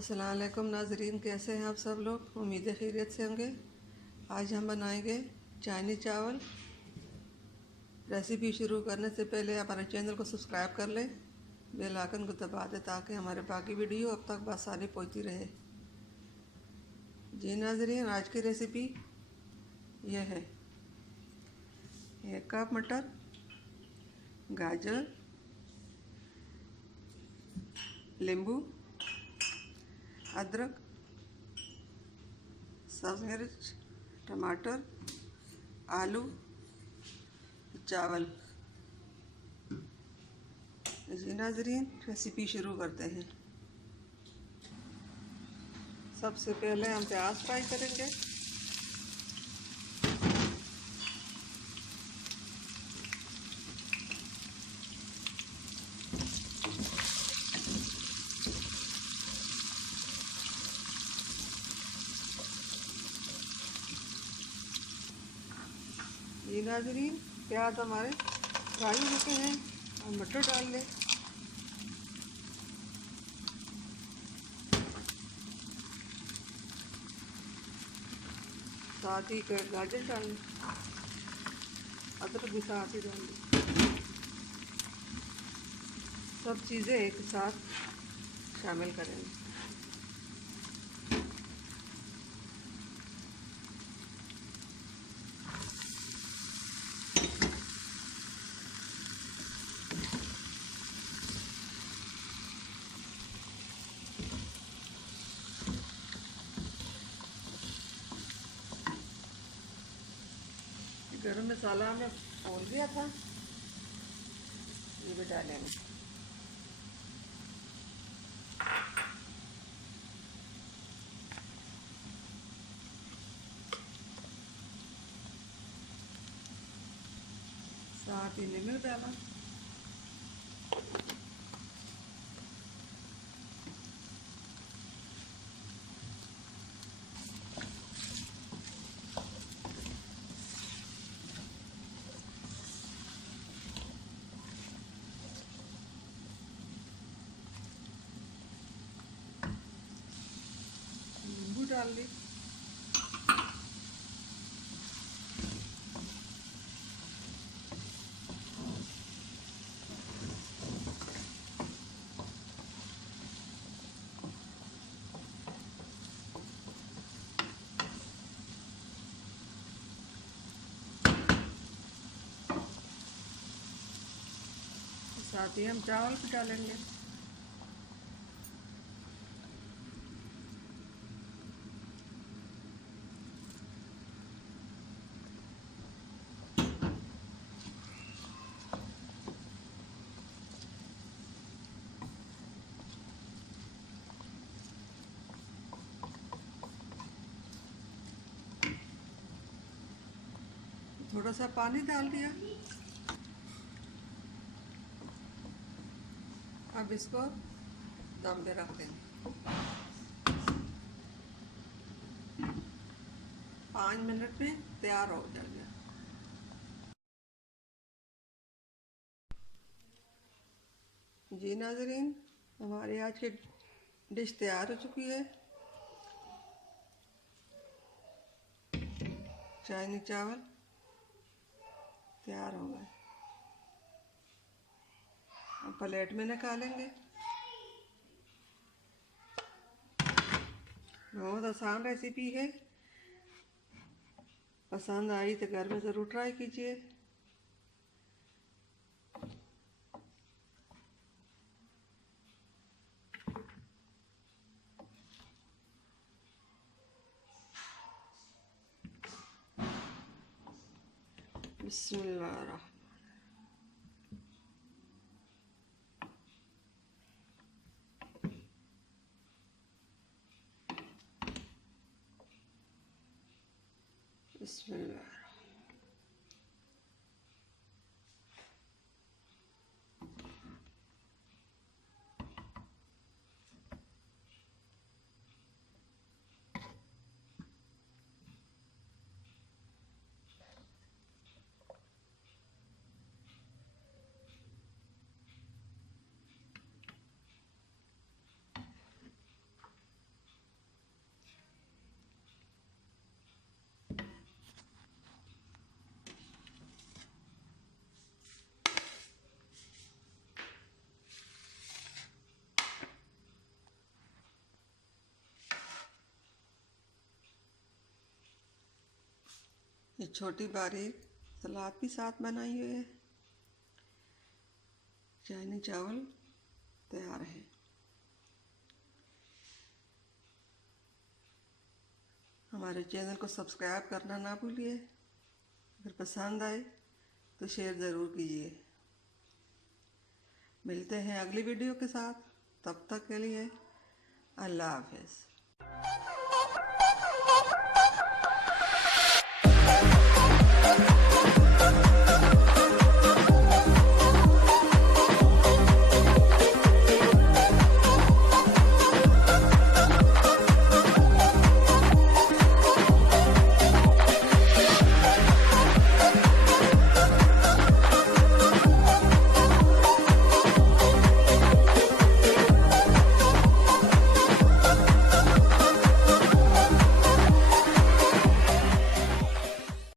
अस्सलाम वालेकुम नाजरीन, कैसे हैं आप सब लोग। उम्मीद है खैरियत से होंगे। आज हम बनाएंगे चाइनीज़ चावल। रेसिपी शुरू करने से पहले हमारे चैनल को सब्सक्राइब कर लें, बेल आइकन को दबा दें ताकि हमारे बाकी वीडियो अब तक आसानी पहुंचती रहे। जी नाजरीन, आज की रेसिपी यह है 1 कप मटर, गाजर, नींबू, अदरक, सब्ज़ मिर्च, टमाटर, आलू, चावल। जी नाजरीन, रेसिपी शुरू करते हैं। सबसे पहले हम प्याज फ्राई करेंगे। ये नाजरीन, प्याज हमारे फ्राई हो चुके हैं। हम मटर डाल लें। साथ ही गाजर डाल लें, अदरक भी साथ ही डाल लें। सब चीज़ें एक साथ शामिल करेंगे। गरम मसाला हमने खोल दिया था, ये भी डालेंगे। साथ ही नमक डाला, नींबू डाल दी, साथ ही हम चावल भी डालेंगे। थोड़ा सा पानी डाल दिया। अब इसको दम पे रख देंगे। 5 मिनट में तैयार हो जाएगा। जी नाजरीन, हमारी आज की डिश तैयार हो चुकी है। चाइनीज चावल तैयार हो गए। अब प्लेट में निकालेंगे। बहुत आसान रेसिपी है। पसंद आई तो घर में ज़रूर ट्राई कीजिए। बिस्मिल्लाह। बिस्मिल्लाह। ये छोटी बारीक सलाद भी साथ बनाई हुई है। चाइनी चावल तैयार है। हमारे चैनल को सब्सक्राइब करना ना भूलिए। अगर पसंद आए तो शेयर ज़रूर कीजिए। मिलते हैं अगली वीडियो के साथ। तब तक के लिए अल्लाह हाफ़िज़।